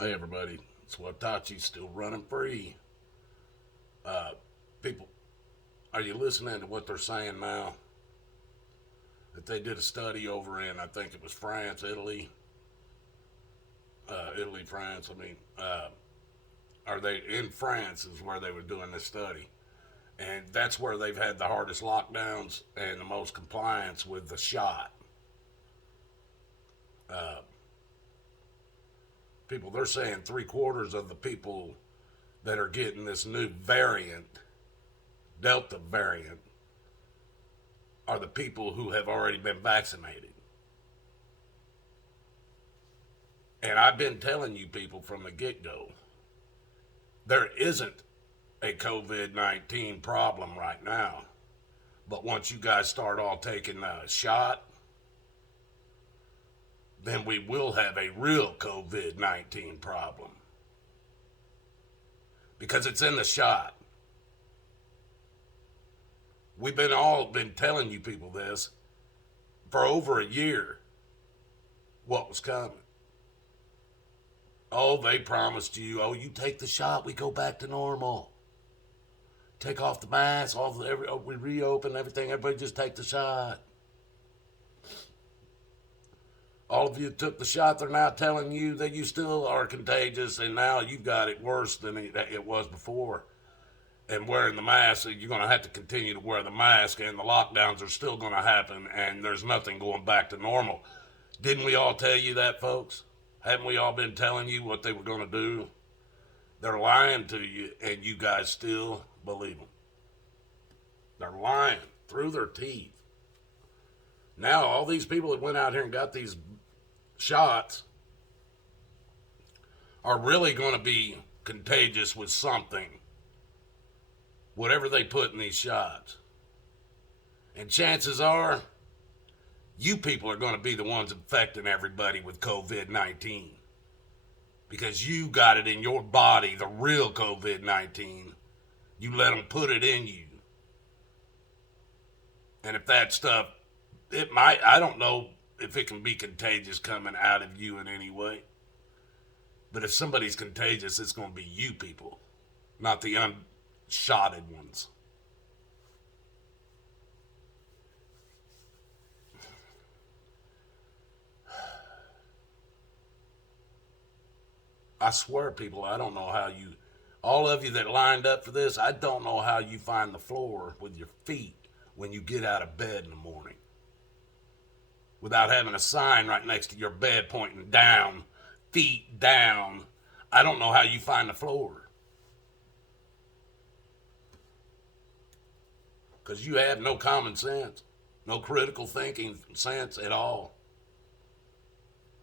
Hey everybody, it's Watachi still running free. Uh, People, are you listening to what they're saying now? That they did a study over in, I think it was France, Italy, France. Are they in France? Is where they were doing this study, and that's where they've had the hardest lockdowns and the most compliance with the shot. Uh, People, they're saying three-quarters of the people that are getting this new variant, Delta variant, are the people who have already been vaccinated. And I've been telling you people from the get go, there isn't a COVID 19 problem right now. But once you guys start all taking a shot, then we will have a real COVID 19 problem. Because it's in the shot. We've been telling you people this for over a year, what was coming. Oh, they promised you, oh, you take the shot, we go back to normal. Take off the mask, we reopen everything, everybody just take the shot. All of you took the shot, they're now telling you that you still are contagious and now you've got it worse than it was before. And wearing the mask, you're going to have to continue to wear the mask, and the lockdowns are still going to happen, and there's nothing going back to normal. Didn't we all tell you that, folks? Haven't we all been telling you what they were going to do? They're lying to you, and you guys still believe them. They're lying through their teeth. Now, all these people that went out here and got these shots are really going to be contagious with something, whatever they put in these shots. And chances are, you people are going to be the ones infecting everybody with COVID 19 because you got it in your body, the real COVID 19. You let them put it in you. And if that stuff, it might, I don't know if it can be contagious coming out of you in any way. But if somebody's contagious, it's going to be you people, not the unshotted ones. I swear, people, I don't know how you, all of you that lined up for this, I don't know how you find the floor with your feet when you get out of bed in the morning without having a sign right next to your bed pointing down, feet down. I don't know how you find the floor because you have no common sense, no critical thinking sense at all.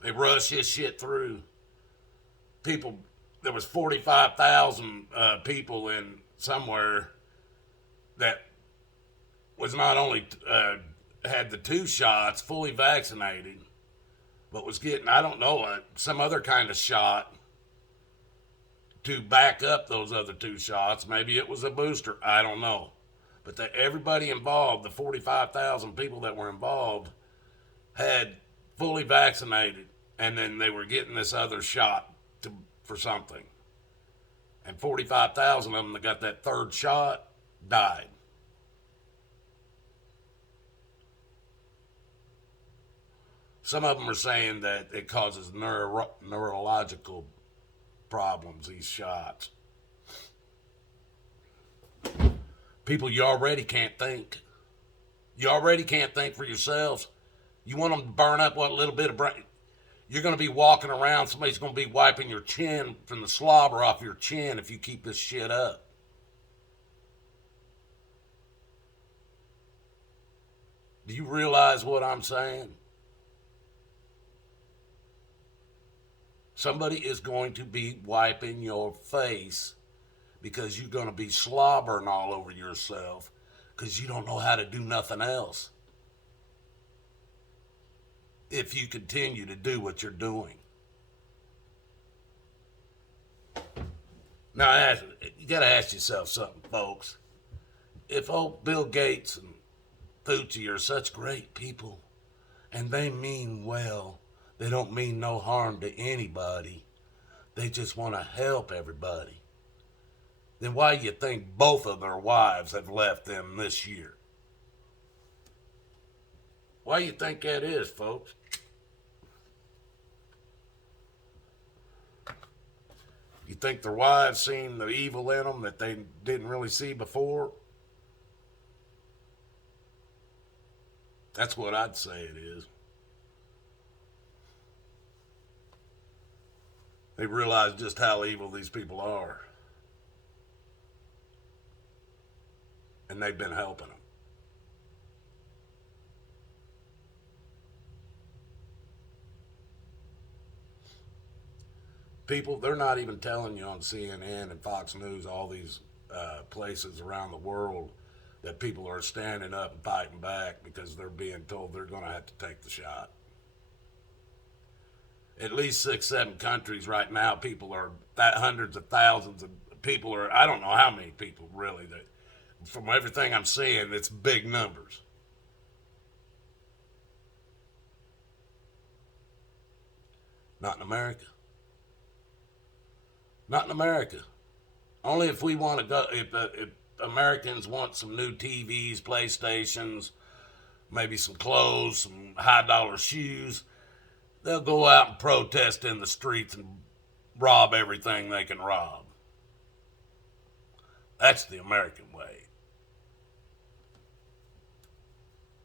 They rush this shit through. People, there was 45,000 people in somewhere that was not only had the two shots, fully vaccinated, but was getting, I don't know, some other kind of shot to back up those other two shots. Maybe it was a booster. I don't know. But everybody involved, the 45,000 people that were involved, had fully vaccinated, and then they were getting this other shot for something. And 45,000 of them that got that third shot died. Some of them are saying that it causes neurological problems, these shots. People, you already can't think. You already can't think for yourselves. You want them to burn up what little bit of brain. You're going to be walking around, somebody's going to be wiping your chin from the slobber off your chin if you keep this shit up. Do you realize what I'm saying? Somebody is going to be wiping your face because you're going to be slobbering all over yourself because you don't know how to do nothing else if you continue to do what you're doing. Now, you got to ask yourself something, folks. If old Bill Gates and Fauci are such great people and they mean well, they don't mean no harm to anybody, They just want to help everybody. Then why do you think both of their wives have left them this year? Why do you think that is, folks? You think their wives seen the evil in them that they didn't really see before? That's what I'd say it is. They realize just how evil these people are. And they've been helping them. People, they're not even telling you on CNN and Fox News, all these places around the world, that people are standing up and fighting back because they're being told they're going to have to take the shot. At least 6, 7 countries right now, people are, hundreds of thousands of people are, I don't know how many people really, that, from everything I'm seeing, it's big numbers. Not in America. Not in America. Only if we want to go, if Americans want some new TVs, PlayStations, maybe some clothes, some high-dollar shoes, they'll go out and protest in the streets and rob everything they can rob. That's the American way.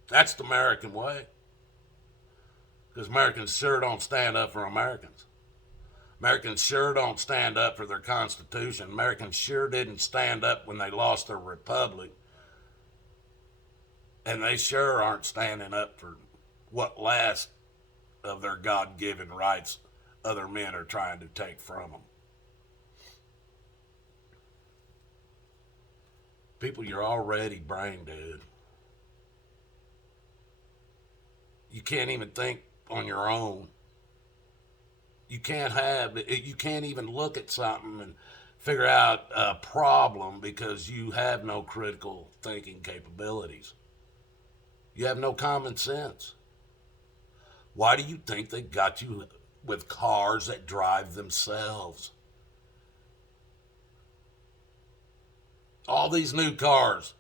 That's the American way. Because Americans sure don't stand up for Americans. Americans sure don't stand up for their Constitution. Americans sure didn't stand up when they lost their republic. And they sure aren't standing up for what last of their God-given rights other men are trying to take from them. People, you're already brain dead. You can't even think on your own. You can't even look at something and figure out a problem because you have no critical thinking capabilities. You have no common sense. Why do you think they got you with cars that drive themselves? All these new cars.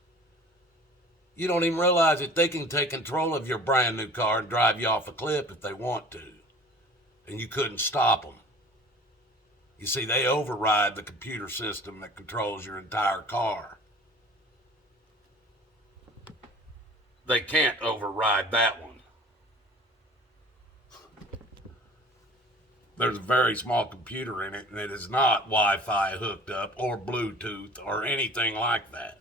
You don't even realize that they can take control of your brand new car and drive you off a cliff if they want to. And you couldn't stop them. You see, they override the computer system that controls your entire car. They can't override that one. There's a very small computer in it, and it is not Wi-Fi hooked up or Bluetooth or anything like that.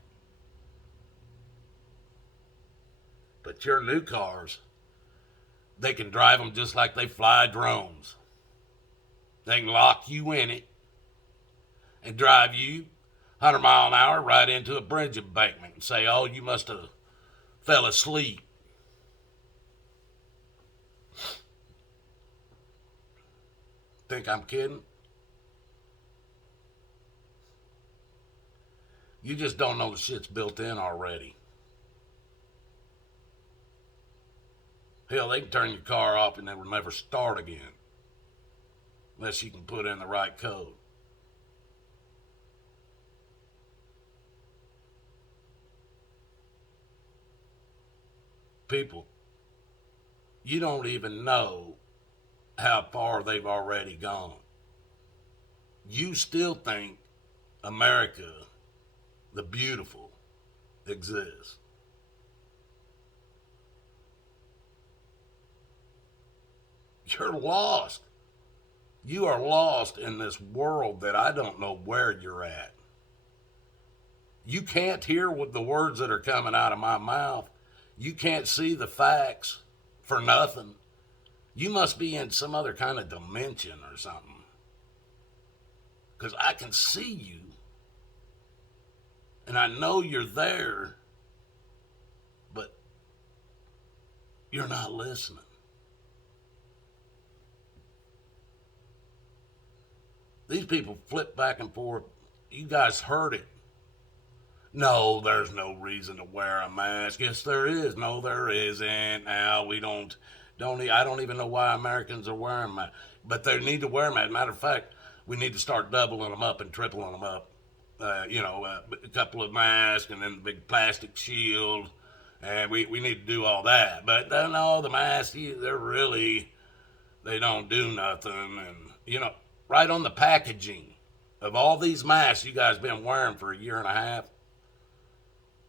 But your new cars, they can drive them just like they fly drones. They can lock you in it and drive you 100 miles an hour right into a bridge embankment and say, oh, you must have fell asleep. Think I'm kidding? You just don't know the shit's built in already. Hell, they can turn your car off and it will never start again. Unless you can put in the right code. People, you don't even know how far they've already gone. You still think America, the beautiful, exists. You're lost. You are lost in this world that I don't know where you're at. You can't hear what the words that are coming out of my mouth. You can't see the facts for nothing. You must be in some other kind of dimension or something. Because I can see you. And I know you're there. But you're not listening. These people flip back and forth. You guys heard it. No, there's no reason to wear a mask. Yes, there is. No, there isn't. Now we I don't even know why Americans are wearing masks. But they need to wear them. As a matter of fact, we need to start doubling them up and tripling them up. A couple of masks and then the big plastic shield, and we need to do all that. But then all the masks, they don't do nothing. And, right on the packaging of all these masks you guys been wearing for a year and a half,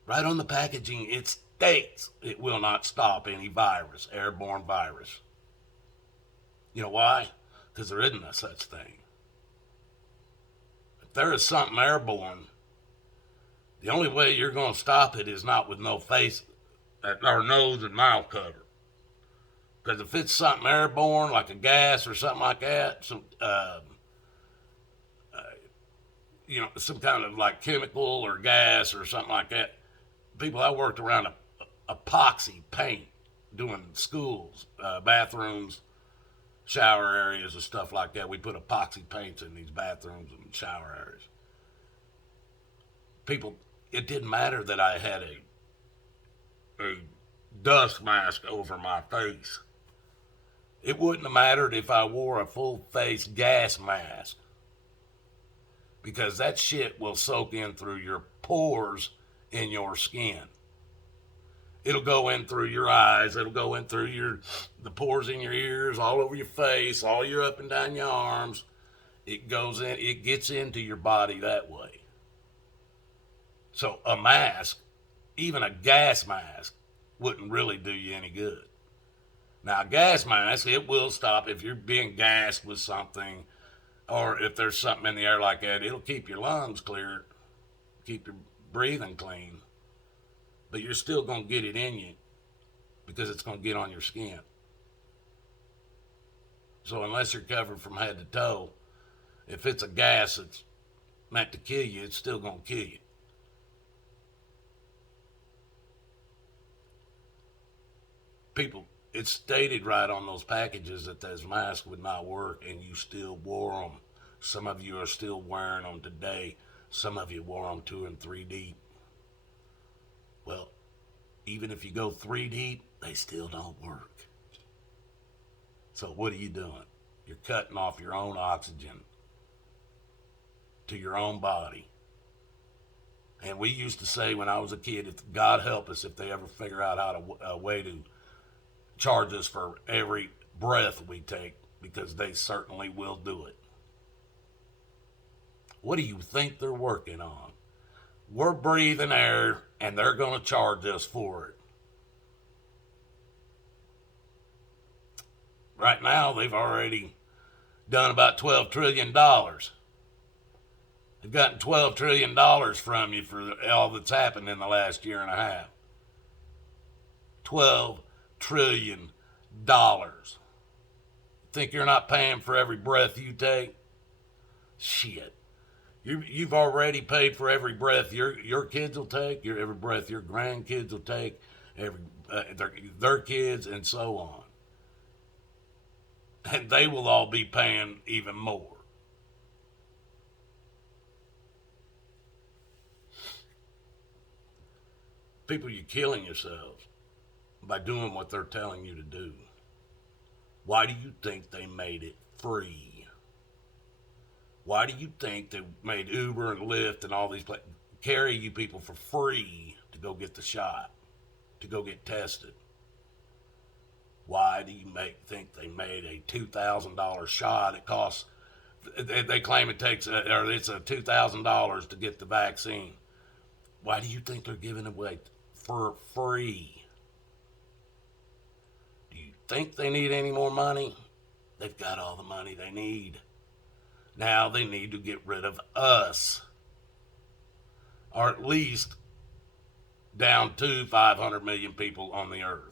right on the packaging, it states it will not stop any virus, airborne virus. You know why? Because there isn't a such thing. If there is something airborne, the only way you're going to stop it is not with no face or nose and mouth cover. Because if it's something airborne, like a gas or something like that, some kind of like chemical or gas or something like that, I worked around epoxy paint doing schools, bathrooms, shower areas and stuff like that. We put epoxy paints in these bathrooms and shower areas. It didn't matter that I had a dust mask over my face. It wouldn't have mattered if I wore a full face gas mask, because that shit will soak in through your pores in your skin. It'll go in through your eyes. It'll go in through the pores in your ears, all over your face, all your up and down your arms. It gets into your body that way. So a mask, even a gas mask, wouldn't really do you any good. Now, a gas mask, it will stop if you're being gassed with something, or if there's something in the air like that. It'll keep your lungs clear, keep your breathing clean, but you're still going to get it in you because it's going to get on your skin. So unless you're covered from head to toe, if it's a gas that's meant to kill you, it's still going to kill you. People, it's stated right on those packages that those masks would not work, and you still wore them. Some of you are still wearing them today. Some of you wore them 2 and 3 deep. Well, even if you go 3 deep, they still don't work. So what are you doing? You're cutting off your own oxygen to your own body. And we used to say when I was a kid, if God help us if they ever figure out a way to charge us for every breath we take, because they certainly will do it. What do you think they're working on? We're breathing air, and they're going to charge us for it. Right now, they've already done about $12 trillion. They've gotten $12 trillion from you for all that's happened in the last year and a half. $12 trillion. Think you're not paying for every breath you take? Shit. You've already paid for every breath your kids will take, every breath your grandkids will take, their kids, and so on. And they will all be paying even more. People, you're killing yourselves by doing what they're telling you to do. Why do you think they made it free? Why do you think they made Uber and Lyft and all these places carry you people for free to go get the shot, to go get tested? Why do you think they made a $2,000 shot? It costs, they claim it's a $2,000 to get the vaccine. Why do you think they're giving it away for free? Do you think they need any more money? They've got all the money they need. Now they need to get rid of us, or at least down to 500 million people on the earth.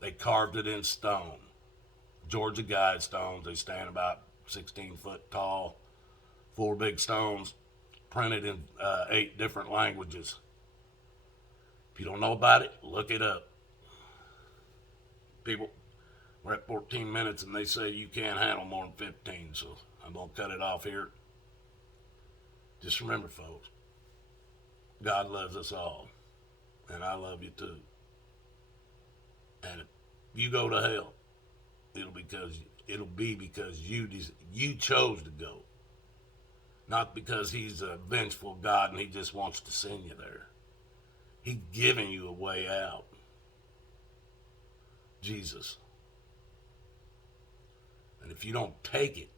They carved it in stone. Georgia Guidestones, they stand about 16 foot tall, 4 big stones, printed in 8 different languages. If you don't know about it, look it up. People, we're at 14 minutes and they say you can't handle more than 15, so I'm going to cut it off here. Just remember, folks, God loves us all, and I love you too. And if you go to hell, it'll be because it'll be because you chose to go. Not because he's a vengeful God and he just wants to send you there. He's giving you a way out. Jesus. And if you don't take it,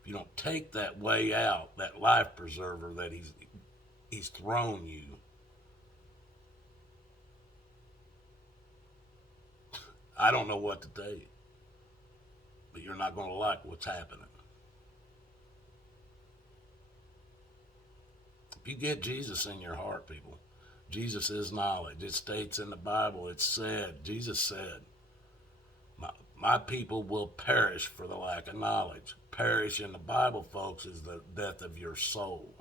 if you don't take that way out, that life preserver that he's thrown you, I don't know what to tell you. But you're not going to like what's happening. If you get Jesus in your heart, people, Jesus is knowledge. It states in the Bible, it's said, Jesus said, my people will perish for the lack of knowledge. Perish in the Bible, folks, is the death of your soul.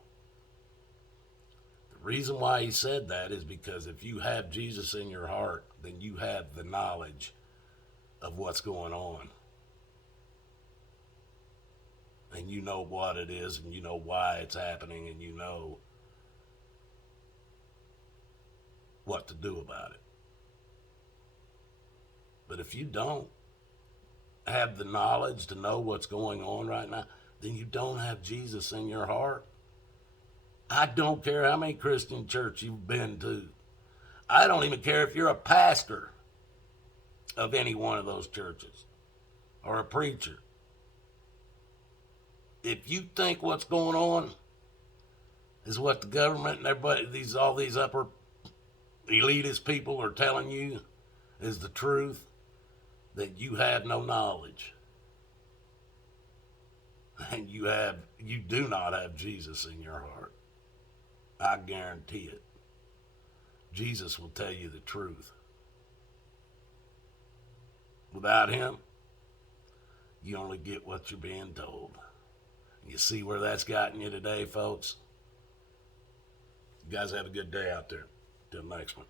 The reason why he said that is because if you have Jesus in your heart, then you have the knowledge of what's going on. And you know what it is, and you know why it's happening, and you know what to do about it. But if you don't have the knowledge to know what's going on right now, then you don't have Jesus in your heart. I don't care how many Christian churches you've been to. I don't even care if you're a pastor of any one of those churches or a preacher. If you think what's going on is what the government and everybody, all these upper elitist people are telling you is the truth, then you have no knowledge. And you do not have Jesus in your heart. I guarantee it. Jesus will tell you the truth. Without him, you only get what you're being told. You see where that's gotten you today, folks? You guys have a good day out there. Till next one.